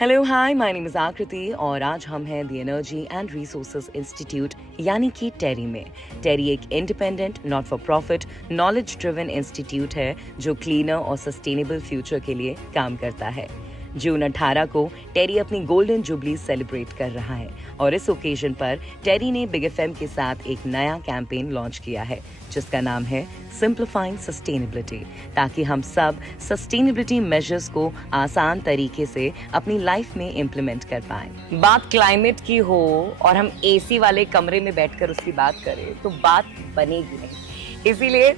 Hello hi, my name is आकृति और आज हम हैं the energy and resources institute यानी कि टेरी में। टेरी एक independent, not for profit, knowledge driven institute है जो क्लीनर और सस्टेनेबल फ्यूचर के लिए काम करता है। जून 18 को टेरी अपनी गोल्डन जुबली सेलिब्रेट कर रहा है और इस ओकेजन पर टेरी ने बिग एफएम के साथ एक नया कैंपेन लॉन्च किया है जिसका नाम है सिंप्लीफाइंग सस्टेनेबिलिटी, ताकि हम सब सस्टेनेबिलिटी मेजर्स को आसान तरीके से अपनी लाइफ में इम्प्लीमेंट कर पाएं। बात क्लाइमेट की हो और हम एसी वाले कमरे में बैठकर उसकी बात करें तो बात बनेगी नहीं। इसीलिए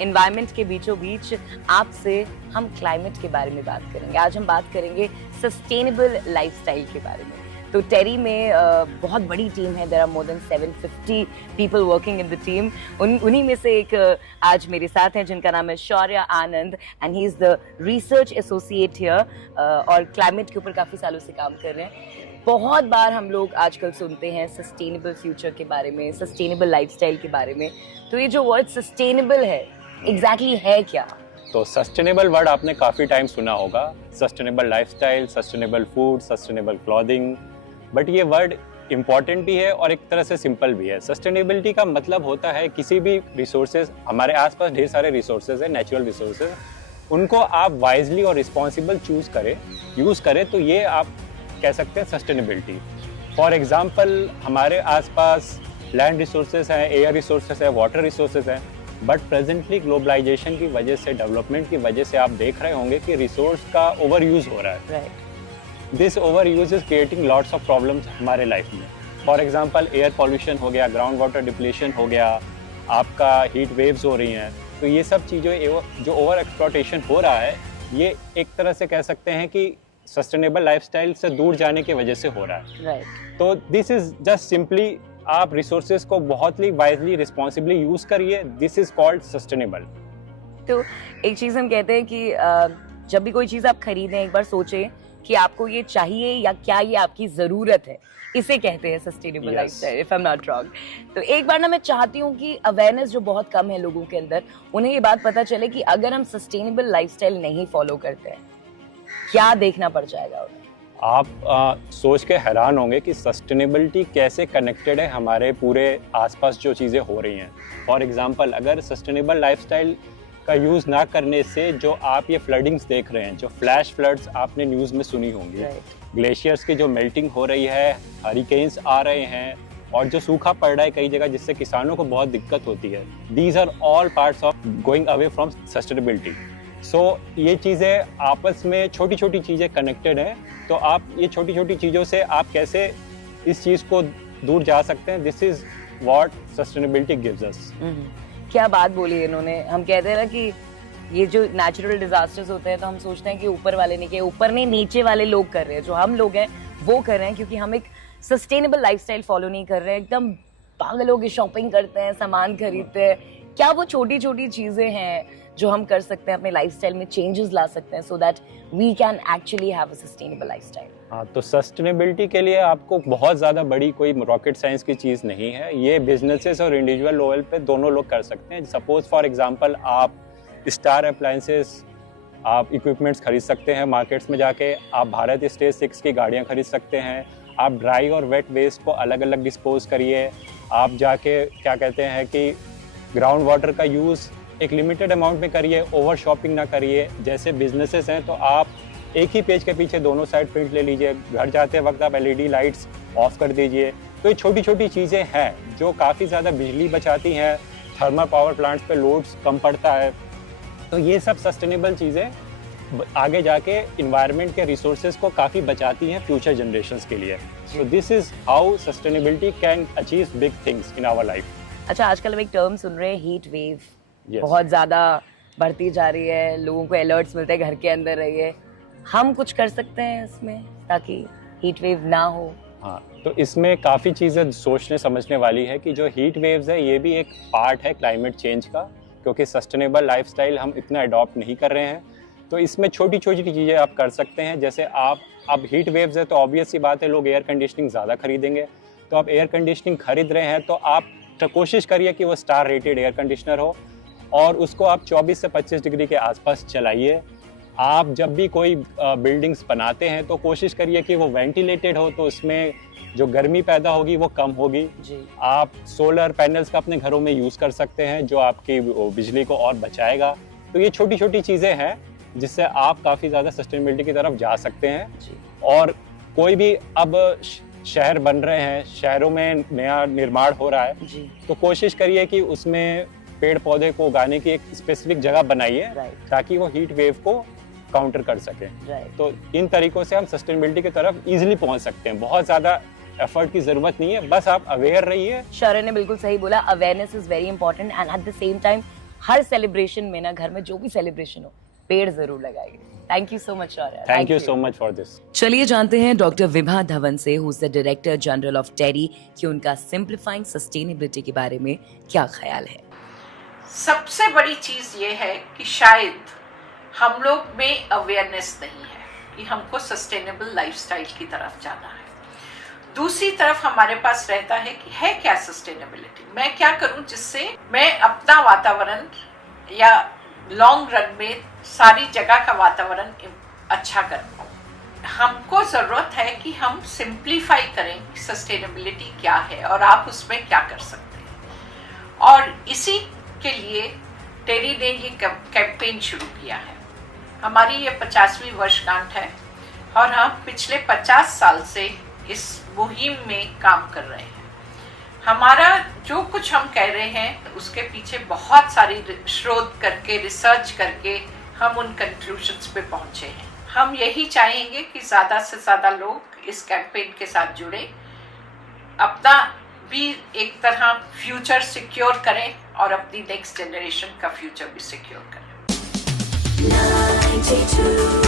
एनवायरनमेंट के बीचों बीच आपसे हम क्लाइमेट के बारे में बात करेंगे। आज हम बात करेंगे सस्टेनेबल लाइफस्टाइल के बारे में। तो टेरी में बहुत बड़ी टीम है। There are more than 750 people working in the team. उन्हीं में से एक आज मेरे साथ हैं जिनका नाम है Shaurya Anand and he is the research associate here और क्लाइमेट के ऊपर काफी सालों से काम कर रहे हैं। बहुत बार हम लोग आजकल सुनते हैं सस्टेनेबल फ्यूचर के बारे में, सस्टेनेबल लाइफस्टाइल के बारे में। तो ये जो वर्ड सस्टेनेबल है एग्जैक्टली है क्या? तो सस्टेनेबल वर्ड आपने काफ़ी टाइम सुना होगा, sustainable lifestyle, sustainable food, sustainable clothing. But ये वर्ड इम्पॉर्टेंट भी है और एक तरह से सिंपल भी है। सस्टेनेबिलिटी का मतलब होता है किसी भी रिसोर्सेज, हमारे आसपास ढेर सारे रिसोर्सेज हैं, नेचुरल रिसोर्सेज, उनको आप वाइजली और रिस्पॉन्सिबल यूज़ करें तो ये आप कह सकते हैं सस्टेनेबिलिटी। फॉर एग्जाम्पल हमारे आसपास लैंड रिसोर्सेज हैं, एयर रिसोर्सेज हैं, वाटर रिसोर्सेज हैं, बट प्रेजेंटली ग्लोबलाइजेशन की वजह से, डेवलपमेंट की वजह से आप देख रहे होंगे कि रिसोर्स का ओवर यूज़ हो रहा है। This over use is creating lots of problems हमारे लाइफ में। फॉर एग्जांपल एयर पॉल्यूशन हो गया, ग्राउंड वाटर डिप्लीशन हो गया, आपका हीट वेव्स हो रही हैं। तो ये सब चीज़ें जो ओवर एक्सप्लॉयटेशन हो रहा है, ये एक तरह से कह सकते हैं कि सस्टेनेबल लाइफस्टाइल से दूर जाने की वजह से हो रहा है। तो दिस इज जस्ट सिंपली आप रिसोर्सेज को बहुत ही वाइजली, रिस्पॉन्सिबली यूज करिए। This is called sustainable. तो एक चीज हम कहते हैं कि जब भी कोई चीज आप खरीदें एक बार सोचें कि आपको ये चाहिए या क्या ये आपकी जरूरत है। इसे कहते हैं sustainable lifestyle, if I am not wrong. तो एक बार ना मैं चाहती हूँ कि अवेयरनेस जो बहुत कम है लोगों के अंदर, उन्हें ये बात पता चले कि अगर हम सस्टेनेबल लाइफस्टाइल नहीं फॉलो करते हैं क्या देखना पड़ जाएगा उन्हें। आप सोच के हैरान होंगे कि सस्टेनेबिलिटी कैसे कनेक्टेड है हमारे पूरे आसपास जो चीज़ें हो रही हैं। फॉर एग्जांपल अगर सस्टेनेबल लाइफस्टाइल का यूज़ ना करने से जो आप ये फ्लडिंग्स देख रहे हैं, जो फ्लैश फ्लड्स आपने न्यूज़ में सुनी होंगी, ग्लेशियर्स की जो मेल्टिंग हो रही है, हरिकेन्स आ रहे हैं और जो सूखा पड़ रहा है कई जगह जिससे किसानों को बहुत दिक्कत होती है, these are all parts of going away from sustainability. So ये चीज़ें आपस में छोटी छोटी चीज़ें कनेक्टेड हैं। तो आप ये छोटी छोटी चीज़ों से आप कैसे इस चीज़ को दूर जा सकते हैं, this is what sustainability gives us. क्या बात बोली इन्होंने। हम कहते हैं ना कि ये जो नेचुरल डिजास्टर्स होते हैं तो हम सोचते हैं कि ऊपर वाले ने किया, ऊपर नहीं नीचे वाले लोग कर रहे हैं। जो हम लोग हैं वो कर रहे हैं क्योंकि हम एक सस्टेनेबल लाइफस्टाइल फॉलो नहीं कर रहे हैं। एकदम पागलों की शॉपिंग करते हैं, सामान खरीदते हैं। क्या वो छोटी छोटी चीजें हैं जो हम कर सकते हैं, अपने लाइफस्टाइल में चेंजेस ला सकते हैं so that we can actually have a sustainable lifestyle? हाँ, तो सस्टेनेबिलिटी के लिए आपको बहुत ज़्यादा बड़ी कोई रॉकेट साइंस की चीज़ नहीं है। ये बिजनेसेस और इंडिविजुअल लेवल पे दोनों लोग कर सकते हैं। सपोज फॉर एग्जांपल आप स्टार अप्लायंसेस, आप इक्विपमेंट्स खरीद सकते हैं मार्केट्स में जाके। आप भारत स्टेज 6 की गाड़ियाँ खरीद सकते हैं। आप ड्राई और वेट वेस्ट को अलग अलग डिस्पोज करिए। आप जाके क्या कहते हैं कि ग्राउंड वाटर का यूज़ एक लिमिटेड अमाउंट में करिए, ओवर शॉपिंग ना करिए। जैसे बिजनेसेस हैं तो आप एक ही पेज के पीछे दोनों साइड प्रिंट ले लीजिए। घर जाते वक्त आप एलईडी लाइट्स ऑफ कर दीजिए। तो ये छोटी छोटी चीज़ें हैं जो काफ़ी ज़्यादा बिजली बचाती हैं। थर्मल पावर प्लांट्स पे लोड्स कम पड़ता है। तो ये सब सस्टेनेबल चीज़ें आगे जाके इन्वायरमेंट के रिसोर्सेज को काफ़ी बचाती हैं फ्यूचर जनरेशन्स के लिए। So this is how sustainability can achieve big things in our life. अच्छा, आजकल हम एक टर्म सुन रहे हैं, हीट वेव। बहुत ज़्यादा बढ़ती जा रही है, लोगों को अलर्ट्स मिलते हैं घर के अंदर रहिए। हम कुछ कर सकते हैं इसमें ताकि हीट वेव ना हो? हाँ, तो इसमें काफ़ी चीज़ें सोचने समझने वाली है कि जो हीट वेव्स है ये भी एक पार्ट है क्लाइमेट चेंज का, क्योंकि सस्टेनेबल लाइफस्टाइल हम इतना अडॉप्ट नहीं कर रहे हैं। तो इसमें छोटी छोटी चीज़ें आप कर सकते हैं। जैसे अब हीट वेव्स है तो ऑब्वियस सी बात है लोग एयर कंडीशनिंग ज़्यादा खरीदेंगे। तो आप एयर कंडीशनिंग खरीद रहे हैं तो आप कोशिश करिए कि वो स्टार रेटेड एयर कंडीशनर हो और उसको आप 24 से 25 डिग्री के आसपास चलाइए। आप जब भी कोई बिल्डिंग्स बनाते हैं तो कोशिश करिए कि वो वेंटिलेटेड हो, तो उसमें जो गर्मी पैदा होगी वो कम होगी जी। आप सोलर पैनल्स का अपने घरों में यूज़ कर सकते हैं जो आपकी बिजली को और बचाएगा। तो ये छोटी छोटी चीज़ें हैं जिससे आप काफ़ी ज़्यादा सस्टेनेबिलिटी की तरफ जा सकते हैं। जी। और कोई भी अब शहर बन रहे हैं, शहरों में नया निर्माण हो रहा है, जी। तो कोशिश करिए कि उसमें पेड़ पौधे को उगाने की एक स्पेसिफिक जगह बनाइए राइट। ताकि वो हीट वेव को काउंटर कर सके। राइट। तो इन तरीकों से हम सस्टेनेबिलिटी की तरफ इजीली पहुंच सकते हैं। बहुत ज़्यादा एफर्ट की ज़रूरत नहीं है, बस आप अवेयर रहिए। शौर्य ने बिल्कुल सही बोला, awareness is very important and at the same time her celebration में ना, घर में जो भी सेलिब्रेशन हो, पेड़ जरूर लगाइए। Thank you so much Shaurya. Thank you so much for this. चलिए जानते हैं डॉक्टर विभा धवन से, who is the director general of TERI, कि उनका सिंप्लीफाइंग सस्टेनेबिलिटी के बारे में क्या ख्याल है। सबसे बड़ी चीज ये है कि शायद हम लोग में अवेयरनेस नहीं है कि हमको सस्टेनेबल लाइफस्टाइल की तरफ जाना है। दूसरी तरफ हमारे पास रहता है कि है क्या सस्टेनेबिलिटी, मैं क्या करूं जिससे मैं अपना वातावरण या लॉन्ग रन में सारी जगह का वातावरण अच्छा कर पाऊं। हमको जरूरत है कि हम सिंप्लीफाई करें कि सस्टेनेबिलिटी क्या है और आप उसमें क्या कर सकते हैं। और इसी के लिए टेरी ने ये कैंपेन शुरू किया है। हमारी ये 50वीं वर्षगांठ है और हम पिछले 50 साल से इस मुहिम में काम कर रहे हैं। हमारा जो कुछ हम कह रहे हैं उसके पीछे बहुत सारी शोध करके, रिसर्च करके हम उन कंक्लूजन्स पे पहुंचे हैं। हम यही चाहेंगे कि ज़्यादा से ज़्यादा लोग इस कैंपेन के साथ जुड़े, अपना भी एक तरह फ्यूचर सिक्योर करें और अपनी नेक्स्ट जनरेशन का फ्यूचर भी सिक्योर करें। 92